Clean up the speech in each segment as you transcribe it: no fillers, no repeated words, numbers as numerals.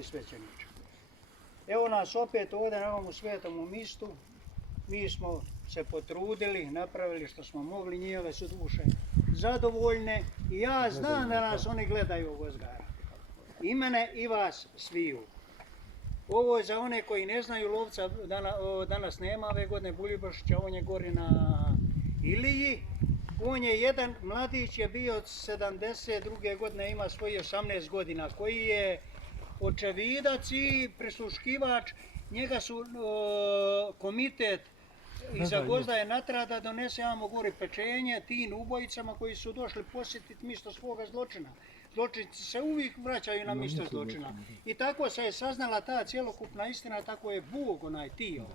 moj svećeniče. Evo nas opet ovdje na ovom svetom mistu. Mi smo se potrudili, napravili što smo mogli, njihove su duše zadovoljne i ja znam da nas oni gledaju u Gozgara. I mene i vas sviju. Ovo je za one koji ne znaju, lovca danas nema ove godine Buljubašića, on je gori na Iliji. On je jedan mladić, je bio od 72. godine, ima svoji 18 godina, koji je očevidac i prisluškivač. Njega su komitet iza Gozda je natrao da donese amo gori pečenje tim ubojicama koji su došli posjetiti mjesto svoga zločina. Zločinci se uvijek vraćaju na mjesto zločina. I tako se je saznala ta cjelokupna istina, tako je Bog onaj tio.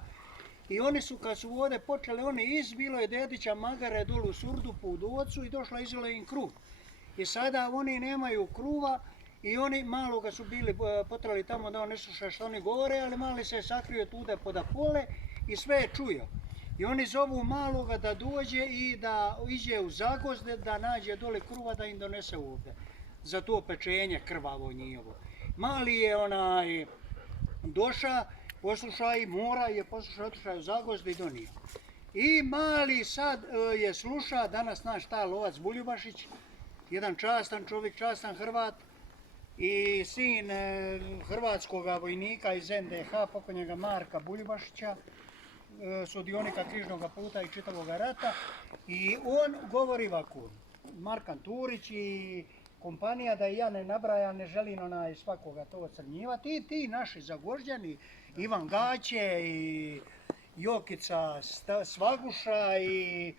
I oni su, kad su ovdje počeli, oni izbilo je dedića Magare dolu u Surdupu u Docu i došla izvela im kruv. I sada oni nemaju kruva i oni malo ga su bili potrali tamo da on ne sluša što oni govore, ali mali se je sakrio tude poda pole i sve je čuo. I oni zovu maloga da dođe i da iđe u Zagozd, da nađe dole kruva da im donese ovdje. Za to pečenje krvavo njihovo. Mali je onaj doša, poslušao i mora je poslušao, otišao u Zagozd i donio. I mali sad je sluša, danas naš ta lovac Buljubašić, jedan častan čovjek, častan Hrvat i sin hrvatskog vojnika iz NDH, pokojnjega Marka Buljubašića, sudionika križnog puta i čitavog rata. I on govori ovako, Markan Turić i kompanija, da ja ne nabrajam, ne želim svakoga to ocrnjivati. I ti naši Zagorđani, Ivan Gaće i Jokica Svaguša i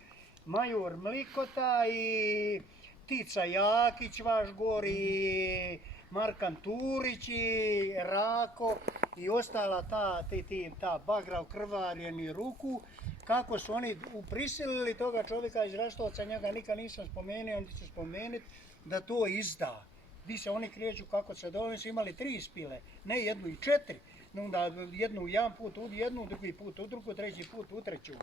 Major Mlikota i Tica Jakić vaš gori, i Markan Turić i Rako i ostala ta bagra ukrvarjeni ruku, kako su oni prisilili toga čovjeka iz Rastovca, njega nikad nisam spomenuo, onda ću spomenuti, da to izda. Di se oni kreću kako se dole, su imali 3 spile, ne jednu i 4. Onda jednu jedan put u jednu, drugi put u drugu, treći put u treću.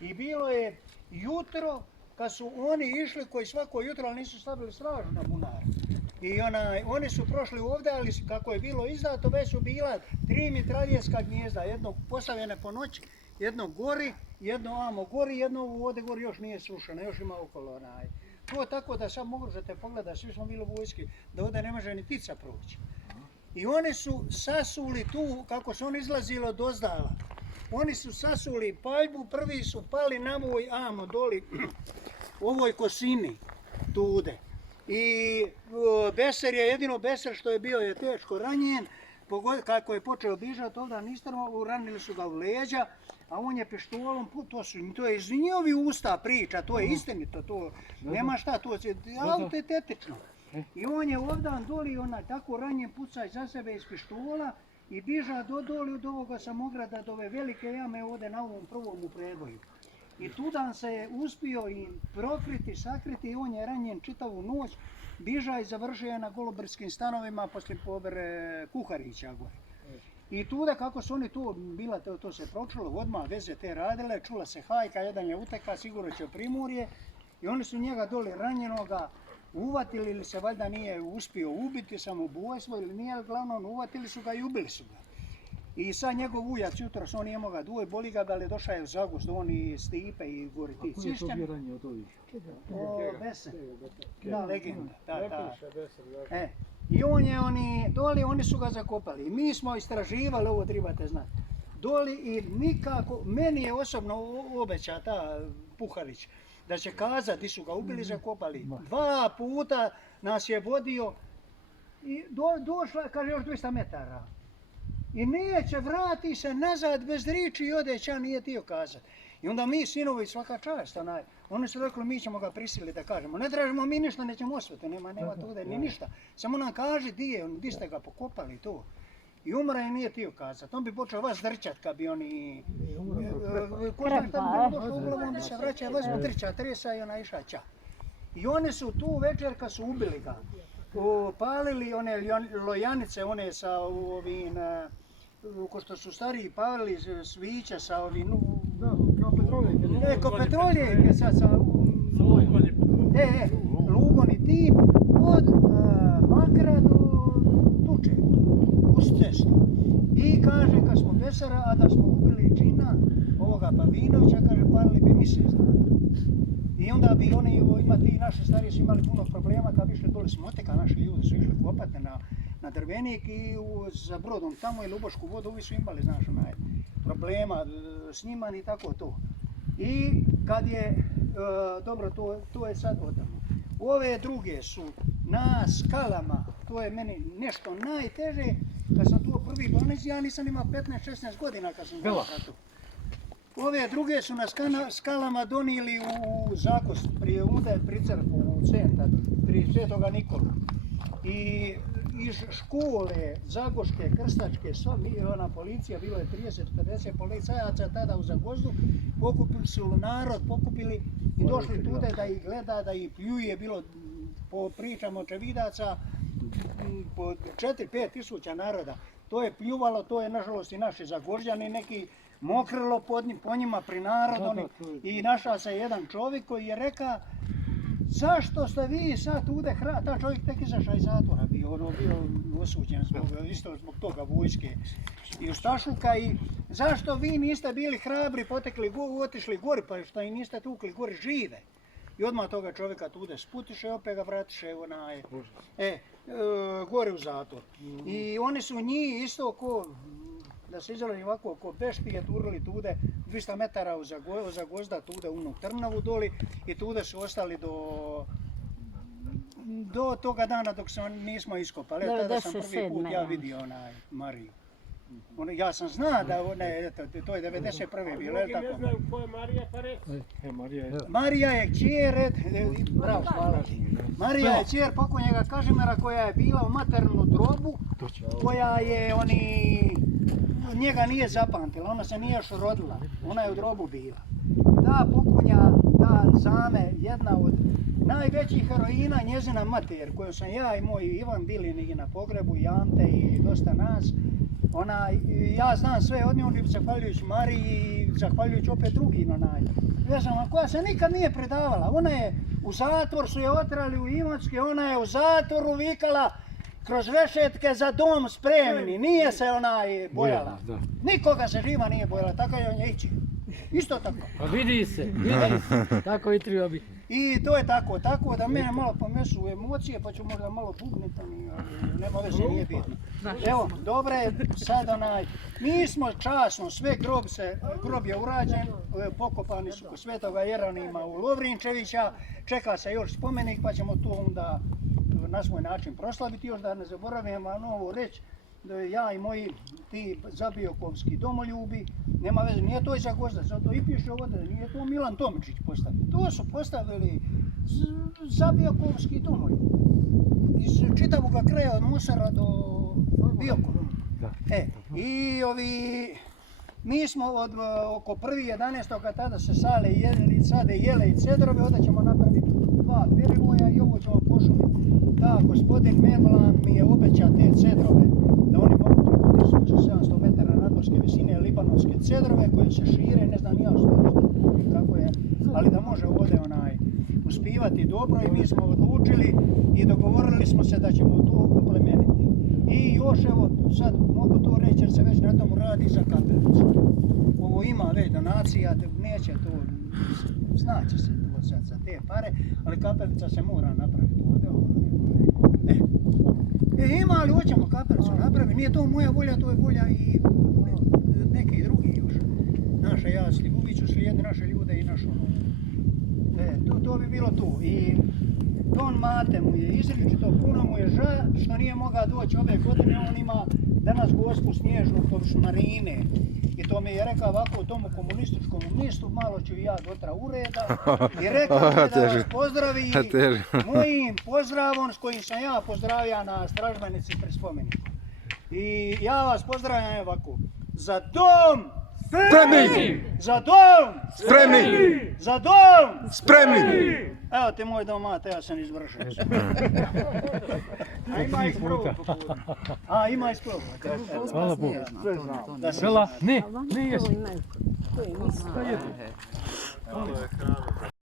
I bilo je jutro kad su oni išli, koji svako jutro, ali nisu stavili stražu na bunar. I oni su prošli ovdje, ali kako je bilo izdato, već su bila 3 mitraljeska gnijezda, jedno postavljene po noći, jedno gori, jedno amo gori, jedno ovdje gori još nije srušeno, još ima okolo To tako da sad možete pogledati, svi smo bili u vojski, da ovdje ne može ni ptica proći. I oni su sasuli tu, kako su oni izlazili od Ozdala, oni su sasuli paljbu, prvi su pali na ovoj amo doli, ovoj kosini, tude. I Beser je jedino Beser što je bio je teško ranjen, kako je počeo bižati ovdje nistrmo, ranili su ga u leđa, a on je pištolom, to je iz njihovi usta priča, to je istinito, to nema šta, to je autentetično. I on je ovdje doli, tako ranjen, pucaj za sebe iz pištola i biža do doli od ovoga samograda, do ove velike jame ovdje na ovom prvom predvoju. I tudan se je uspio i prokriti, sakriti i on je ranjen čitavu noć, biža i završio na Golobrdskim stanovima poslije pobere Kuharića gore. I tuda kako su oni tu bila, to se pročulo, odmah veze te radile, čula se hajka, jedan je uteka, sigurno će u Primorje i oni su njega dole ranjenoga uvatili ili se valjda nije uspio ubiti samoubojstvo ili nije, glavnom uvatili su ga i ubili su ga. I sad njegov ujac jutros, on nije moga dvoje, boli ga, ali došao je u Zagozd, on i Stipe i gori ti Cišćan. A ko je to bio ranije od ovih? Beser, da, legenda. I on je doli, oni su ga zakopali. Mi smo istraživali, ovo trebate znati, doli i nikako, meni je osobno obeća ta Puharić, da će kazati di su ga ubili, zakopali. 2 puta nas je vodio i došla, kaže, još 200 metara. I neće, vrati se nazad bez riči i odeća, nije tio kazati. I onda mi, sinovi, svaka čast, oni su rekli, mi ćemo ga prisiliti da kažemo. Ne tražimo mi ništa, nećemo osvete, nema tude ni ništa. Samo nam kaži di ste ga pokopali to. I umra i nije tio kazati. On bi počeo vas drčat kad bi oni... Ko zna šta bi došlo u glavu, on bi se vraćao, vas bi drčat, tresa i ona iša ča. I oni su tu večer kad su ubili ga, palili one lojanice, one sa ovim... ko što su stariji palili sviće sa ovim... Kao petrolijeke sa lugon i tim od Makra do Tuče. U cestu. I kaže, kad smo Besara, a da smo ubili džina, ovoga Pavinovića, kaže, palili bi misec dana. I onda bi oni, ti naši stariji su imali puno problema kad bi išli dole s moteka, naši ljudi su išli kopati na Drvenik i za brodom tamo i Lubošku vodu uvijek su imali, znaš, problema s njima i tako to. I kad je, dobro, to je sad od tamo. Ove druge su na skalama, to je meni nešto najteže, kad sam tu prvi bolnici, ja nisam imao 15-16 godina kad sam znao za to. Ove druge su na skalama donijeli u Zakost, prije pri crkvu, u centar, prije Svetoga Nikola. I iz škole Zagoške, Krstačke, ona policija, bilo je 30-50 policajaca tada u Zagozdu, pokupili su narod, i došli tude da ih gleda, da ih pljuje, bilo po pričama očevidaca po 4-5 tisuća naroda. To je pljuvalo, to je nažalost i naši Zagorđani neki mokrilo po njima pri narodu i našao se jedan čovjek koji je rekao zašto ste vi sad tude ta čovjek tek izašao iz zatvora, bio osuđen isto zbog toga vojske i ustašluka i zašto vi niste bili hrabri, otišli gori pa što i niste tukli gori žive. I odmah toga čovjeka tude sputiše, opet ga vratiše gore u zatvor. I oni su njih isto da se izrali ovako oko beštije turili tude 200 metara u Zagozda tude u Trnavu doli i tude su ostali do toga dana dok se nismo iskopali. Tada sam prvi put ja vidio Mariju. Ja sam zna da to je 91. bilo, je li tako? Mnogi ne znaju ko je Marija, pa reci. Marija je kćer, bravo, hvala ti. Marija je kćer pokojnjega Kažimira koja je bila u maternu drobu, koja je njega nije zapamtila, ona se nije još rodila, ona je u drobu bila. Ta pokojnja, ta Zame, jedna od najvećih heroina, njezina mater, koju sam ja i moj Ivan bili na pogrebu, i Ante i dosta nas, ja znam sve od nje, zahvaljujući Mariji i zahvaljujući opet drugim vezama, koja se nikad nije predavala. Ona je u zatvor, su je otrali u Imotski, ona je u zatvoru vikala kroz rešetke za dom spremni, nije se bojala. Nikoga se živa nije bojala, tako je on je ići. Isto tako. Pa vidi se, tako i treba biti. I to je tako da mene malo pomesu emocije, pa ću možda malo bubniti, nema veze, nije bitno. Evo, dobro je sad mi smo časno, sve grob je urađen, pokopani su kod Svetoga Jeronima u Lovrinčevića, čeka se još spomenik pa ćemo to onda na svoj način proslaviti, još da ne zaboravim ovo reći. Ja i moji ti zabiokovski domoljubi, nema veze, nije to iz Zagozda, zato i piše ovdje, nije to Milan Tomičić postavio. To su postavili zabiokovski domoljubi. Iz čitavog kraja od Mosara do Biokova. I mi smo od oko 1.11. kad tada se sade jele i cedrove, onda ćemo napraviti 2 perivoja i ovo ćemo pošumiti. Da, gospodin Mevlan mi je obećao te cedrove, da oni mogu preko 1700 metara nadmorske visine libanonske cedrove koje se šire, ne znam ja kako je, ali da može ovdje uspivati dobro i mi smo odlučili i dogovorili smo se da ćemo to oplemeniti. I još evo, sad mogu to reći jer se već na tomu radi za kapelicu. Ovo ima već donacija, neće to, znaće se to sad za te pare, ali kapelica se mora napraviti ovdje. Ima, ali hoćemo kapelicu napraviti, nije to moja volja, to je volja i neki drugi još. Naša, ja s Ljubiću slijedi naše ljude i našu to bi bilo tu. I Don Mate mu je izričito, puno mu je žao što nije mogao doći ove godine, on ima danas gospu Snježnu kod Marine. I to mi je rekao ovako u tomu komunističkom mjestu, malo ću i ja dotra ureda. I rekao mi da vas pozdravi mojim pozdravom s kojim sam ja pozdravio na stražbenici pri spomeniku. I ja vas pozdravljam ovako. Za dom! Spremni! Za dom! Spremni! Za dom! Spremni! Evo ti moj dom, Mate, ja sam izvršio. A ima i sprovu popodne. A ima i sprovu. Hvala Bogu. Ne, jesi.